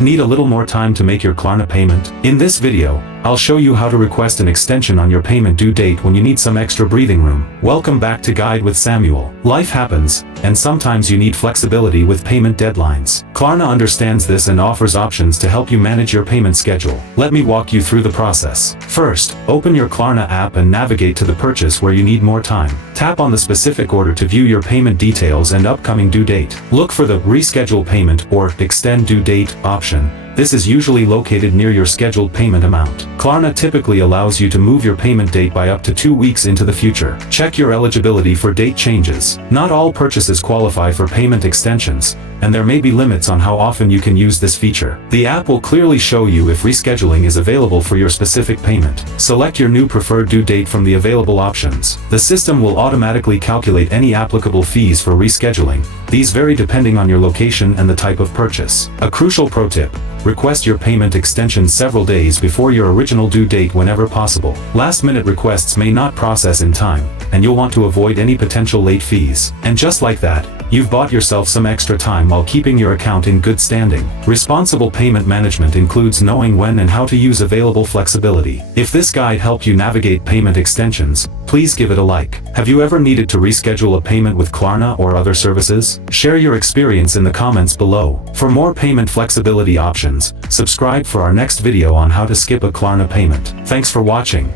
Need a little more time to make your Klarna payment? In this video, I'll show you how to request an extension on your payment due date when you need some extra breathing room. Welcome back to Guide with Samuel. Life happens, and sometimes you need flexibility with payment deadlines. Klarna understands this and offers options to help you manage your payment schedule. Let me walk you through the process. First, open your Klarna app and navigate to the purchase where you need more time. Tap on the specific order to view your payment details and upcoming due date. Look for the Reschedule Payment or Extend Due Date option. This is usually located near your scheduled payment amount. Klarna typically allows you to move your payment date by up to 2 weeks into the future. Check your eligibility for date changes. Not all purchases qualify for payment extensions, and there may be limits on how often you can use this feature. The app will clearly show you if rescheduling is available for your specific payment. Select your new preferred due date from the available options. The system will automatically calculate any applicable fees for rescheduling. These vary depending on your location and the type of purchase. A crucial pro tip: request your payment extension several days before your original due date whenever possible. Last-minute requests may not process in time, and you'll want to avoid any potential late fees. And just like that, you've bought yourself some extra time while keeping your account in good standing. Responsible payment management includes knowing when and how to use available flexibility. If this guide helped you navigate payment extensions, please give it a like. Have you ever needed to reschedule a payment with Klarna or other services? Share your experience in the comments below. For more payment flexibility options, subscribe for our next video on how to skip a Klarna payment. Thanks for watching.